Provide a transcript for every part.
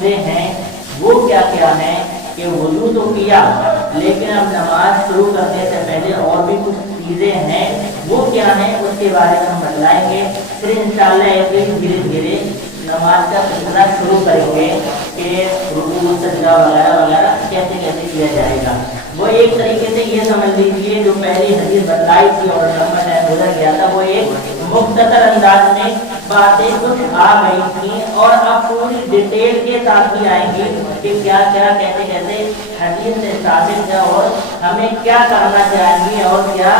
چیزیں ہیں وہ کیا کیا ہیں کہ وضو تو کیا لیکن اب نماز شروع کرنے سے پہلے اور بھی کچھ چیزیں ہیں وہ کیا ہیں اس کے بارے میں ہم بتلائیں گے. پھر انشاءاللہ ایک دھیرے دھیرے نماز کا سلسلہ شروع کریں گے کہ رکوع سجدہ وغیرہ وغیرہ کیسے کیسے کیا جائے گا. وہ ایک طریقے سے یہ سمجھ لیجیے جو پہلی حدیث بتلائی تھی اور لمبا ٹائم گزر گیا تھا وہ ایک مختصر انداز میں باتیں کچھ آ گئی تھیں اور اب پوری ڈیٹیل کے ساتھ بھی آئیں گی کہ کیا کیا کیسے کیسے حدیث سے ثابت ہے اور ہمیں کیا کرنا چاہیے اور کیا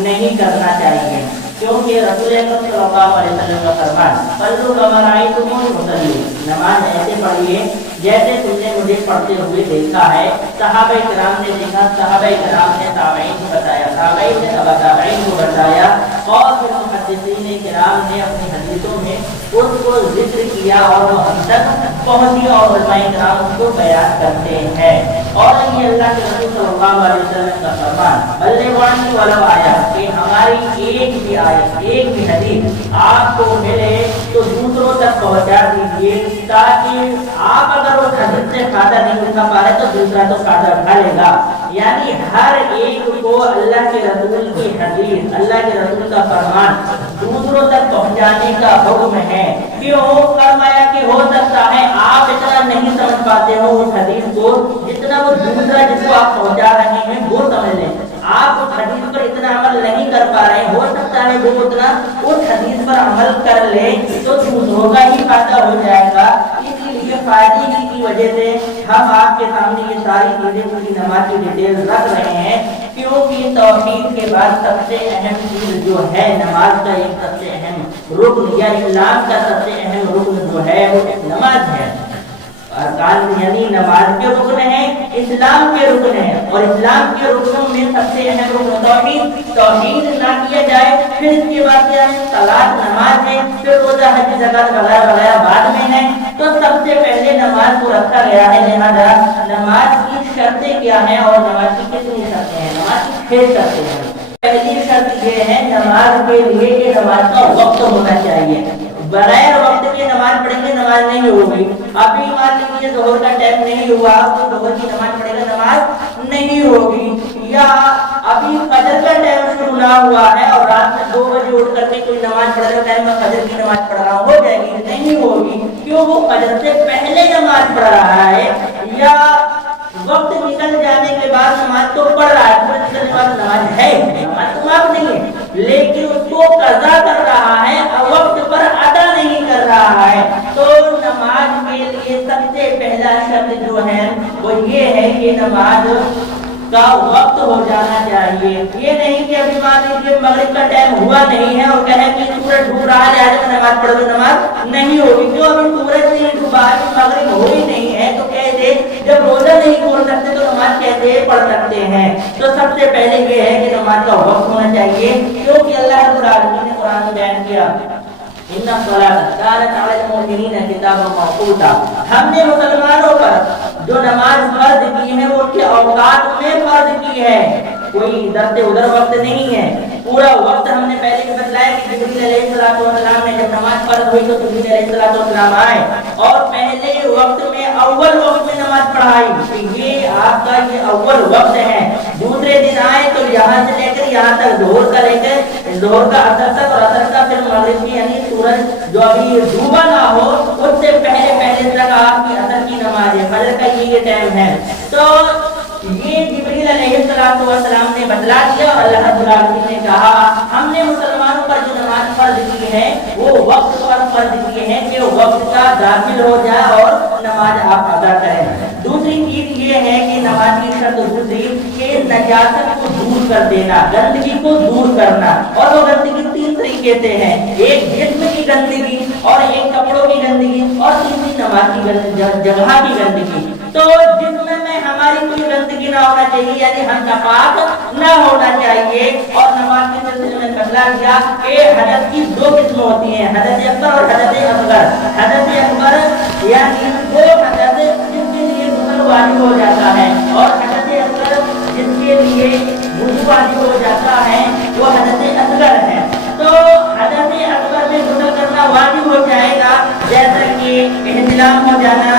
نہیں کرنا چاہیے. کیونکہ رسول اکرم صلی اللہ علیہ وسلم کا فرمان صلوا کما رأیتمونی اصلی، نماز ایسے پڑھیے جیسے تم نے مجھے پڑھتے ہوئے دیکھا ہے. صحابہ کرام نے دیکھا، صحابہ کرام نے تابعین کو بتایا، تابعین نے تبع تابعین کو بتایا اور پھر محدثین کرام نے اپنی حدیثوں میں اس کو ذکر کیا اور وہ ہم تک پہنچی اور علماء کرام اس کو بیان کرتے ہیں. اور یہ اللہ کے رسول صلی اللہ علیہ وسلم کا فرمان بلغوا عنی ولو آیہ کہ ہماری ایک بھی آیت ایک بھی حدیث آپ کو ملے تو دوسروں تک پہنچا دیجیے تاکہ آپ اگر اس حدیث سے فائدہ نہیں اٹھا پا رہے تو دوسرا تو فائدہ اٹھا لے گا. یعنی ہر ایک کو اللہ کے رسول کی حدیث، اللہ کے رسول کا فرمان دوسروں تک پہنچانے کا حکم ہے. کیوں؟ فرمایا کہ ہو سکتا ہے آپ اتنا نہیں سمجھ پاتے ہو اس حدیث کو جتنا وہ دوسرا جس کو آپ پہنچا رہے ہیں وہ سمجھ لیں. آپ اس حدیث پر اتنا عمل نہیں کر پا رہے، ہو سکتا ہے وہ اتنا اس حدیث پر عمل کر لے تو دوسروں کا ہی فائدہ ہو جائے گا. اس لیے فائدے کی وجہ سے ہم آپ کے سامنے یہ ساری چیزیں پوری نماز کی ڈیٹیل رکھ رہے ہیں کیونکہ توحید کے بعد سب سے اہم چیز جو ہے نماز کا ایک سب سے اہم رکن یا اسلام کا سب سے اہم رکن جو ہے وہ نماز ہے. ارکان یعنی نماز کے رکن ہیں، اسلام کے رکن ہیں اور اسلام کے رکنوں میں سب سے اہم رکن توحید. توحید نہ کیا جائے پھر اس کے بعد کیا ہے؟ صلاۃ نماز ہے، پھر روزہ حج زکات وغیرہ وغیرہ بعد میں ہے. تو سب سے پہلے نماز کو رکھا گیا ہے. لہذا نماز کی شرطیں کیا ہیں اور نماز کی کتنی شرطیں ہیں؟ نماز کی 6 شرطیں ہیں. پہلی شرط یہ ہے نماز کے لیے کہ نماز کا وقت ہونا چاہیے. بغیر وقت کے نماز پڑھیں گے نماز نہیں ہوگی. ابھی مان لیجیے ظہر کا ٹائم نہیں ہوا تو ظہر کی نماز پڑھے گا نماز نہیں ہوگی. یا ابھی فجر کا ٹائم شروع نہ ہوا ہے اور رات میں 2 بجے اٹھ کر کے کوئی نماز پڑھ رہا ہے، میں فجر کی نماز پڑھ رہا ہوں، ہو جائے گی؟ نہیں ہوگی. کیوں؟ وہ فجر سے پہلے نماز پڑھ رہا ہے یا وقت نکل جانے کے بعد نماز تو پڑھ رہا ہے، نکلنے کے بعد نماز ہے، نماز تو معاف نہیں ہے لیکن اس کو قضا کر رہا ہے اور وقت پر ادا نہیں کر رہا ہے. تو نماز کے لیے سب سے پہلا شرط جو ہے وہ یہ ہے کہ نماز کا وقت ہو جانا چاہیے. یہ نہیں کہ ابھی مان لیجیے مغرب کا ٹائم ہوا نہیں ہے اور کہیں کہ سورج ڈوب رہا ہے آج میں نماز پڑھ لوں، نماز نہیں ہوگی. کیوں؟ ابھی سورج نہیں ڈوبا ہے، مغرب ہو ہی نہیں ہے تو کہتے جب روزہ نہیں کھول سکتے تو نماز کیسے پڑھ سکتے ہیں؟ تو سب سے پہلے یہ ہے کہ نماز کا وقت ہونا چاہیے کیونکہ اللہ رب العالمین نے قرآن میں بیان کیا ان الصلاۃ کانت علی المؤمنین کتابا موقوتا. ہم نے مسلمانوں پر جو نماز فرض کی ہے وہ ان کے اوقات میں فرض کی ہے. کوئی ادھر سے ادھر وقت نہیں ہے، پورا وقت ہم نے پہلے بھی بتلایا کہ جبریل علیہ السلام نے جب نماز فرض ہوئی تو جبریل علیہ السلام آئے اور پہلے وقت میں اول وقت میں نماز پڑھائی کہ یہ آپ کا یہ اول وقت ہے. دوسرے دن آئے تو یہاں سے لے کر یہاں تک ظہر کا لے کر ظہر کا اثر تک اور اثر کا پھر مغرب کی یعنی سورج جو ابھی ڈوبا نہ ہو اس سے پہلے تک آپ کی اثر کی نماز ہے، فجر کا یہ ٹائم ہے. تو یہ جبریل علیہ السلام نے بتلا دیا اور اللہ رب العالمین نے کہا ہم نے مسلمانوں پر جو نماز فرض کی ہے وہ وقت پر فرض کی ہے کہ وقت کا داخل ہو جائے اور نماز آپ ادا کریں. دوسری چیز یہ ہے کہ نماز کی شرط دوسری کہ نجاست کو دور کر دینا، گندگی کو دور کرنا. اور وہ گندگی 3 طریقے سے ہے، ایک جسم کی گندگی اور ایک کپڑوں کی گندگی اور تیسری نماز کی جگہ کی گندگی. تو جسم میں ہماری کوئی گندگی نہ ہونا چاہیے یعنی ہم ناپاک نہ ہونا چاہیے. اور نماز کے سلسلے میں بتلا دیا کہ حدث کی 2 قسم ہوتی ہیں، حدث اکبر اور حدث اصغر. حدث اکبر یعنی وہ حدث جس کے لیے غسل واجب ہو جاتا ہے اور حدث اصغر جس کے لیے وضو واجب ہو جاتا ہے وہ حدث اصغر ہے. تو حدث اکبر میں غسل کرنا واجب ہو جائے گا جیسا کہ احتلام ہو جانا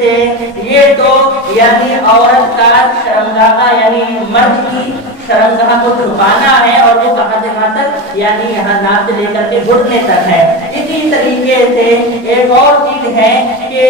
سے یہ تو یعنی عورت کا شرمگاہ یعنی مرد کی شرمگاہ کو چھپانا ہے، اور وہ کہاں سے کہاں تک یعنی یہاں ناک سے لے کر کے گھٹنے تک ہے۔ اسی طریقے سے ایک اور چیز ہے کہ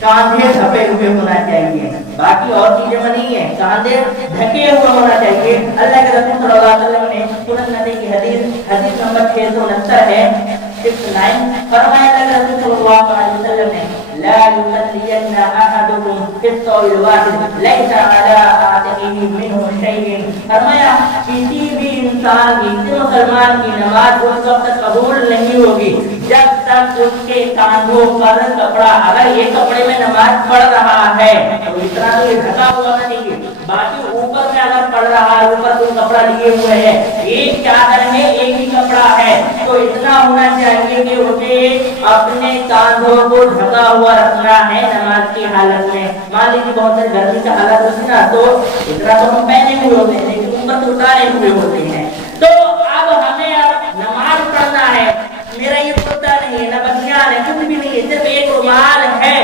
کاندھے ڈھپے ہوئے ہونا چاہیے، باقی اور چیزیں نہیں ہیں، کاندھے ڈھکے ہوئے ہونا چاہیے۔ اللہ کے رسول صلی اللہ علیہ وسلم نے سنن نبی کی حدیث نمبر 669 ہے 69 فرمایا، اللہ کے رسول صلی اللہ علیہ وسلم نے لا يصلين احدكم في الصف الواحد ليس على عاتقه منه شيء، فرمایا کسی بھی انسان کسی مسلمان کی نماز اس وقت قبول نہیں ہوگی جب تک اس کے کاندھوں پر کپڑا، اگر یہ کپڑے میں نماز پڑھ رہا ہے تو اتنا تو یہ ڈھکا ہوا نہ چاہیے، باقی اوپر میں اگر پڑھ رہا ہے اوپر کوئی کپڑا لیے ہوئے ہے، ایک چادر ہے ایک ہی کپڑا ہے، تو اتنا ہونا چاہیے کہ اسے اپنے کاندھوں کو ڈھکا ہوا رکھنا ہے نماز کی حالت میں۔ مان لیجیے بہت ساری گرمی کا حالت ہوتی نا، تو اتنا تو ہم پہنے ہوئے ہوتے ہیں لیکن اوپر تو اتارے ہوئے ہوتے ہیں، تو اب ہمیں اب نماز پڑھنا ہے، میرا یہ کرتا نہیں ہے، نہ بنیان ہے، کچھ بھی نہیں ہے، صرف ایک رومال ہے،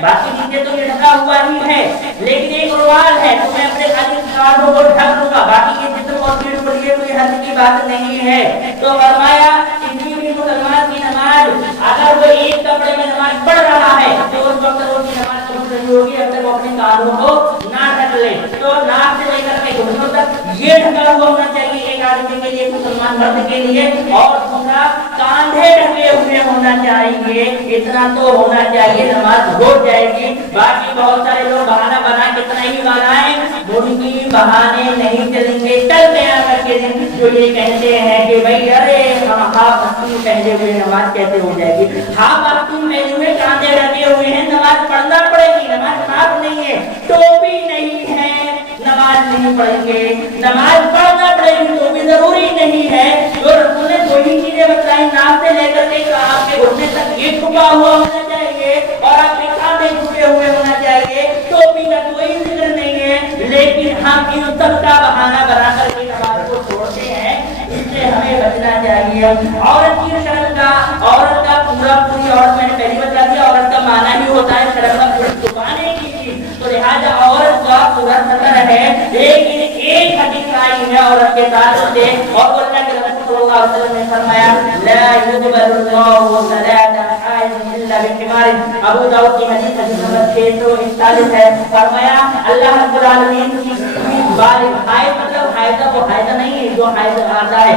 باقی چیزیں تو یہ ڈھکا ہوا ہی ہے، لیکن ایک رومال ہے تو میں اپنے خالی کاندھوں کو ڈھک لوں گا، باقی یہ جسم اور پیٹ پر یہ کوئی حد کی بات نہیں ہے۔ تو فرمایا کسی بھی مسلمان کی نماز اگر وہ ایک کپڑے میں نماز پڑھ رہا ہے تو اس وقت وہ کی نماز قبول نہیں ہوگی جب تک وہ اپنے کاندھوں کو نہ ڈھک لے۔ تو ناک سے لے کر کے گھٹنوں تک یہ ڈھکا ہوا ہونا چاہیے ایک آدمی کے لیے، مسلمان مرد کے لیے، اور دوسرا کاندھے ڈھکے ہوئے ہونا چاہیے، اتنا تو ہونا چاہیے، نماز ہو جائے گی۔ باقی بہت سارے لوگ بہانہ بنا کتنا ہی بنائیں، ان کی بہانے نہیں چلیں گے کل قیامت کے دن، جو یہ کہتے ہیں کہ بھائی ارے ہم ہاف آستین پہنے ہوئے نماز کیسے ہو جائے گی، ہاف آستین پہنے ہوئے کاندھے ڈھکے ہوئے ہیں، نماز پڑھنا پڑے گی، نماز معاف نہیں ہے، ٹوپی نہیں ہے نماز نہیں پڑھیں گے، نماز پڑھنا پڑے گی، ٹوپی ضروری نہیں ہے۔ جو رسول نے وہی چیزیں بتائی، ناک سے لے کر کے آپ کے گھٹنے تک یہ چھپا ہوا ہونا چاہیے اور آپ کے کاندھے چھپے ہوئے ہونا چاہیے، ٹوپی کا کوئی ذکر نہیں ہے، لیکن ہم ان سب کا بہانہ بنا کر کے نماز کو چھوڑتے ہیں، اس سے ہمیں بچنا چاہیے۔ عورت کی شرم کا، عورت کا پوری عورت، میں نے پہلی بتا دیا عورت کا معنی ہی ہوتا ہے شرم کا پورا چھپانے کی چیز، تو لہٰذا عورت کا پورا سطر ہے، لیکن ایک حدیث آئی ہے عورت کے تعلق سے، اور اللہ کے رسول صلی اللہ علیہ وسلم نے فرمایا لا يقبل الله صلاة حائض الا بخمار، ابو داؤد کی حدیث نمبر 641 ہے، فرمایا اللہ رب العالمین کی بالغ حائض مطلب حائضہ وہ حائضہ نہیں ہے جو حائض آتا ہے،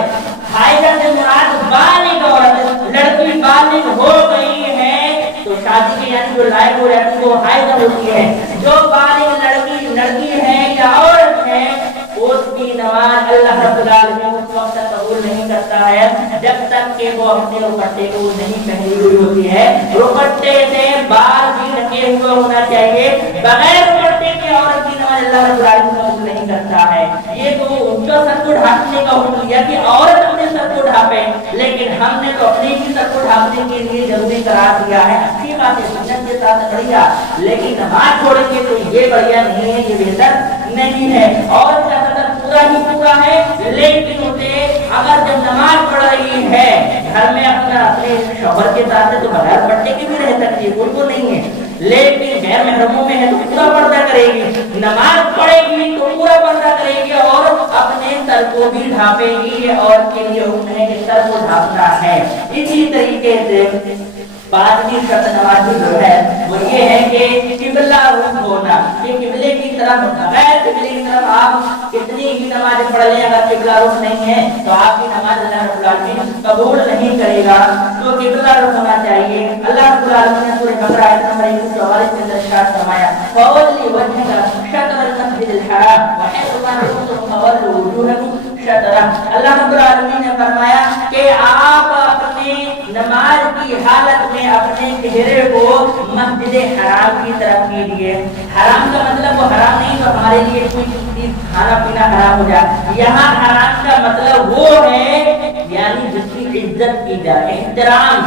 حائضہ سے مراد بالغ عورت، لڑکی بالغ ہو گئی ہے تو شادی کے یعنی جو لائق ہو جاتی ہے وہ حائضہ ہوتی ہے، جو بالغ لڑکی ہے یا عورت ہے اس کی نماز اللہ رب العالمین اس وقت تک قبول نہیں کرتا ہے جب تک کہ وہ اپنے دوپٹے کو نہیں پہنی ہوئی ہوتی ہے، دوپٹے سے بال بھی ڈھکے ہوئے ہونا چاہیے، بغیر دوپٹے کے عورت کی نماز اللہ رب العالمین قبول نہیں کرتا ہے۔ یہ تو ان کا سر کو ڈھانپنے کا حکم دیا کہ عورت اپنے سر کو ڈھانپے، لیکن ہم نے تو اپنے ہی سر کو ڈھانپنے کے لیے ضروری قرار دیا ہے، اچھی بات ہے سنت کے ساتھ بڑھیا، لیکن نماز چھوڑیں گے تو یہ بڑھیا نہیں ہے، یہ بہتر نہیں ہے۔ عورت کا سطر پورا ہی پورا ہے، لیکن اسے اگر جب نماز پڑھ رہی ہے گھر میں اپنے شوہر کے ساتھ تو بغیر پردے کے بھی رہ سکتی ہے، کوئی کو نہیں ہے، لیکن غیر محرموں میں ہے تو پورا پردہ کرے گی، نماز پڑھے گی تو پورا پردہ کرے گی اور اپنے سر کو بھی ڈھانپے گی، اور کے لیے حکم ہے کہ سر کو ڈھانپنا ہے۔ اسی طریقے سے پانچویں شرط نماز جو ہے وہ یہ ہے کہ قبلہ رخ ہونا، کہ قبلے کی طرف بغیر قبلے کی طرف آپ کتنی ہی نماز پڑھ لیں، اگر قبلہ رخ نہیں ہے تو آپ کی نماز اللہ رب العالمین قبول نہیں کرے گا، تو قبلہ رخ ہونا چاہیے۔ اللہ رب العالمین نے سورہ بقرہ آیت نمبر 144 میں ارشاد فرمایا فَوَلِّ وَجْهَكَ شَطْرَ الْمَسْجِدِ الْحَرَامِ وَحَيْثُ مَا كُنتُمْ فَوَلُّوا وُجُوهَكُمْ شَطْرَهُ، اللہ رب العالمین نے فرمایا کہ آپ اپنے نماز کی حالت میں اپنے چہرے کو مسجد حرام کی طرف کیجیے۔ حرام کا مطلب وہ حرام نہیں تو ہمارے لیے کوئی چیز کھانا پینا حرام ہو جائے، یہاں حرام کا مطلب وہ ہے یعنی جس کی عزت کی جائے، احترام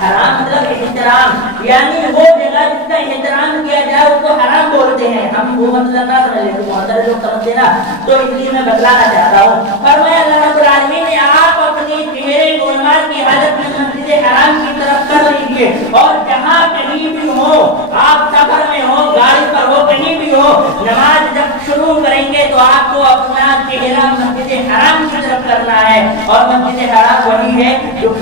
حرام مطلب احترام، یعنی وہ جگہ جس کا احترام کیا جائے اس کو حرام بولتے ہیں، ہم وہ مطلب نہ سمجھ لیں، محترم لوگ سمجھتے نا، تو اس لیے میں بتلانا چاہتا ہوں۔ فرمایا اللہ رب العالمین نے آپ اپنے چہرے کو نماز کی حالت میں مسجد حرام کی طرف کر لیجیے، اور جہاں کہیں بھی ہو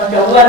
54